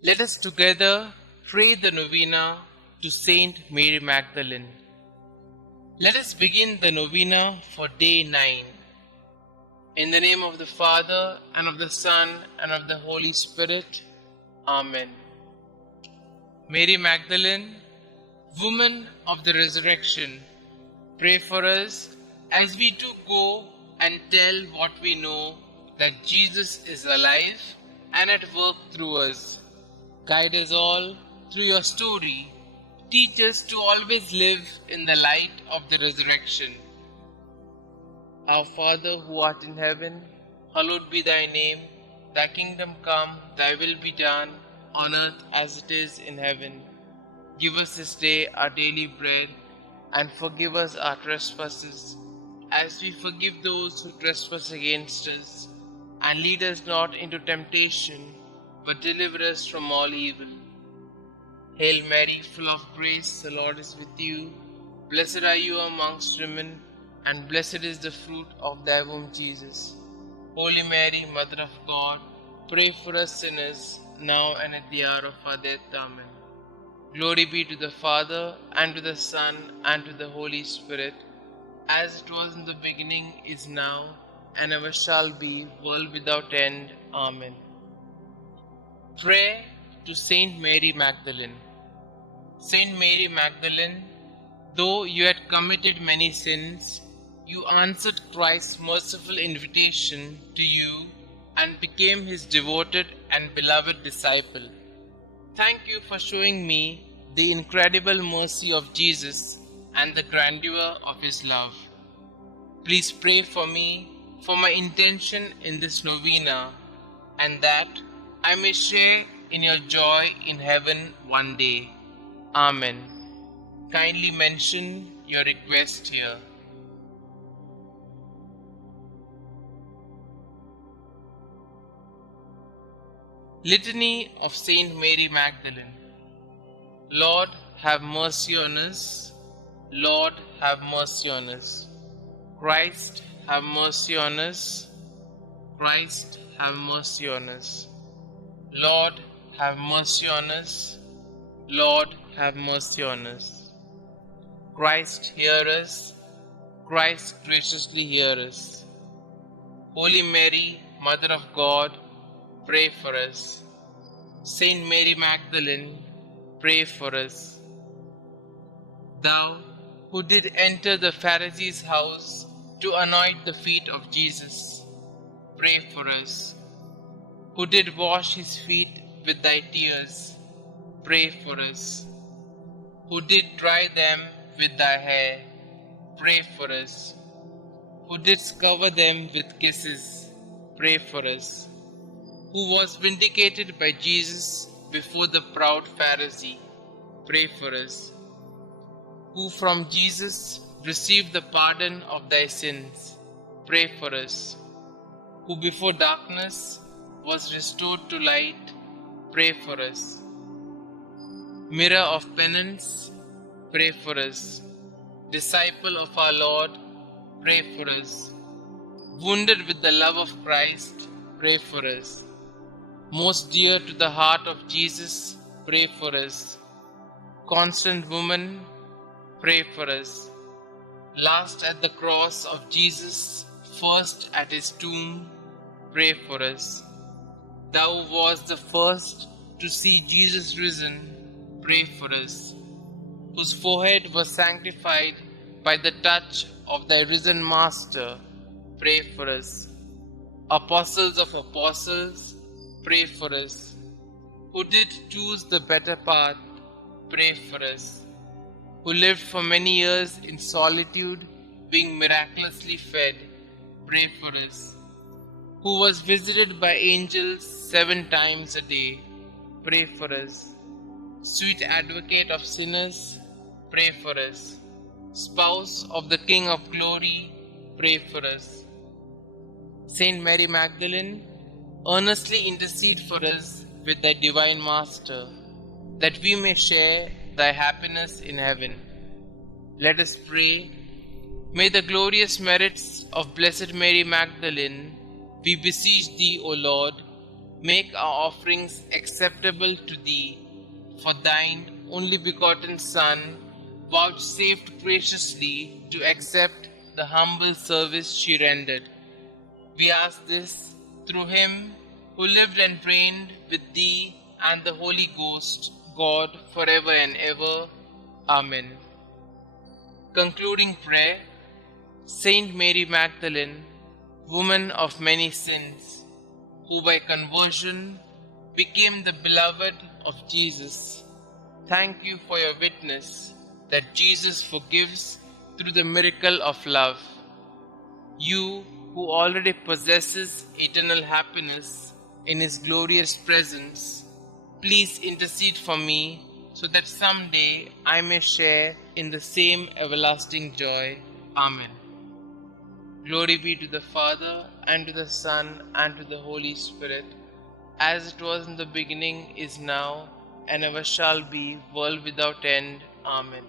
Let us together pray the Novena to St Mary Magdalene. Let us begin the Novena for day 9. In the name of the Father, and of the Son, and of the Holy Spirit. Amen. Mary Magdalene, Woman of the Resurrection, pray for us as we too go and tell what we know, that Jesus is alive and at work through us. Guide us all through your story. Teach us to always live in the light of the resurrection. Our Father who art in heaven, hallowed be thy name. Thy kingdom come, thy will be done, on earth as it is in heaven. Give us this day our daily bread, and forgive us our trespasses, as we forgive those who trespass against us. And lead us not into temptation, but deliver us from all evil. Hail Mary, full of grace, the Lord is with you. Blessed are you amongst women, and blessed is the fruit of thy womb, Jesus. Holy Mary, Mother of God, pray for us sinners, now and at the hour of our death. Amen. Glory be to the Father, and to the Son, and to the Holy Spirit, as it was in the beginning, is now, and ever shall be, world without end. Amen. Prayer to St Mary Magdalene. St Mary Magdalene, though you had committed many sins, you answered Christ's merciful invitation to you and became his devoted and beloved disciple. Thank you for showing me the incredible mercy of Jesus and the grandeur of his love. Please pray for me, for my intention in this novena, and that I may share in your joy in heaven one day. Amen. Kindly mention your request here. Litany of Saint Mary Magdalene. Lord, have mercy on us. Lord, have mercy on us. Christ, have mercy on us. Christ, have mercy on us. Lord, have mercy on us. Lord, have mercy on us. Christ, hear us. Christ, graciously hear us. Holy Mary, Mother of God, pray for us. Saint Mary Magdalene, pray for us. Thou, who did enter the Pharisee's house to anoint the feet of Jesus, pray for us. Who did wash his feet with thy tears, pray for us. Who did dry them with thy hair, pray for us. Who didst cover them with kisses, pray for us. Who was vindicated by Jesus before the proud Pharisee, pray for us. Who from Jesus received the pardon of thy sins, pray for us. Who before darkness was restored to light, pray for us. Mirror of penance, pray for us. Disciple of our Lord, pray for us. Wounded with the love of Christ, pray for us. Most dear to the heart of Jesus, pray for us. Constant woman, pray for us. Last at the cross of Jesus, first at his tomb, pray for us. Thou wast the first to see Jesus risen, pray for us. Whose forehead was sanctified by the touch of thy risen Master, pray for us. Apostles of apostles, pray for us. Who did choose the better path, pray for us. Who lived for many years in solitude, being miraculously fed, pray for us. Who was visited by angels 7 times a day, pray for us. Sweet advocate of sinners, pray for us. Spouse of the King of glory, pray for us. Saint Mary Magdalene, earnestly intercede for us with thy divine Master, that we may share thy happiness in heaven. Let us pray. May the glorious merits of Blessed Mary Magdalene, we beseech thee, O Lord, Make our offerings acceptable to thee, for thine only begotten Son vouchsafed graciously to accept the humble service she rendered. We ask this through him who lived and reigned with thee and the Holy Ghost, God, forever and ever. Amen. Concluding prayer. Saint Mary Magdalene, woman of many sins, who by conversion became the beloved of Jesus, thank you for your witness that Jesus forgives through the miracle of love. You who already possesses eternal happiness in His glorious presence, please intercede for me so that someday I may share in the same everlasting joy. Amen. Glory be to the Father, and to the Son, and to the Holy Spirit, as it was in the beginning, is now, and ever shall be, world without end. Amen.